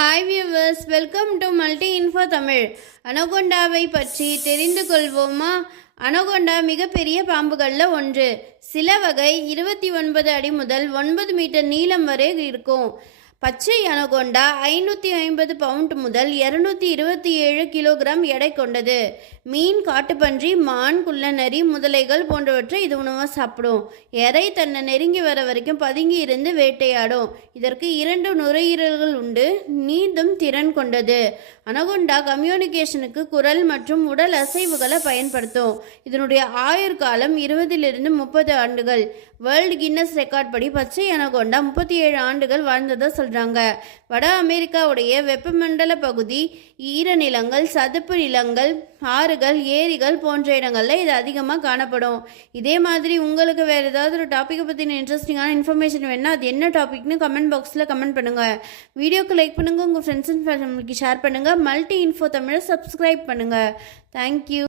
Hi viewers, welcome to multi info Tamil. அனகொண்டாவை பற்றி தெரிந்து கொள்வோமா? அனகொண்டா மிகப்பெரிய பாம்புகளில் ஒன்று. சில வகை 29 அடி முதல் 9 மீட்டர் நீளம் வரை இருக்கும். பச்சை அனகொண்டா 550 பவுண்ட் முதல் 227 கிலோகிராம் எடை கொண்டது. மீன், காட்டுப்பன்றி, மான், குள்ளநரி, முதலைகள் போன்றவற்றை இது உணவாக சாப்பிடும். எரை தன்னை நெருங்கி வர வரைக்கும் பதுங்கி இருந்து வேட்டையாடும். இதற்கு 2 நுரையீரல்கள் உண்டு. நீந்தும் திறன் கொண்டது. அனகொண்டா கம்யூனிகேஷனுக்கு குரல் மற்றும் உடல் அசைவுகளை பயன்படுத்தும். இதனுடைய ஆயுர்காலம் 20 to 30 ஆண்டுகள். வேர்ல்டு கின்னஸ் ரெக்கார்ட் படி பச்சை அனகொண்டா 37 ஆண்டுகள் வாழ்ந்ததாக சொல்கிறாங்க. வட அமெரிக்காவுடைய வெப்பமண்டல பகுதி, ஈரநிலங்கள், சதுப்பு நிலங்கள், ஆறுகள், ஏரிகள் போன்ற இடங்களில் இது அதிகமாக காணப்படும். இதே மாதிரி உங்களுக்கு வேறு ஏதாவது ஒரு டாப்பிக்கை பற்றின இன்ட்ரெஸ்டிங்கான இன்ஃபர்மேஷன் வேணுன்னா அது என்ன டாபிக்னு கமெண்ட் பாக்ஸில் கமெண்ட் பண்ணுங்கள். வீடியோக்கு லைக் பண்ணுங்கள், உங்கள் ஃப்ரெண்ட்ஸ் அண்ட் ஃபேமிலிக்கு ஷேர் பண்ணுங்கள். மல்டி இன்ஃபோ தமிழை சப்ஸ்கிரைப் பண்ணுங்கள். தேங்க்யூ.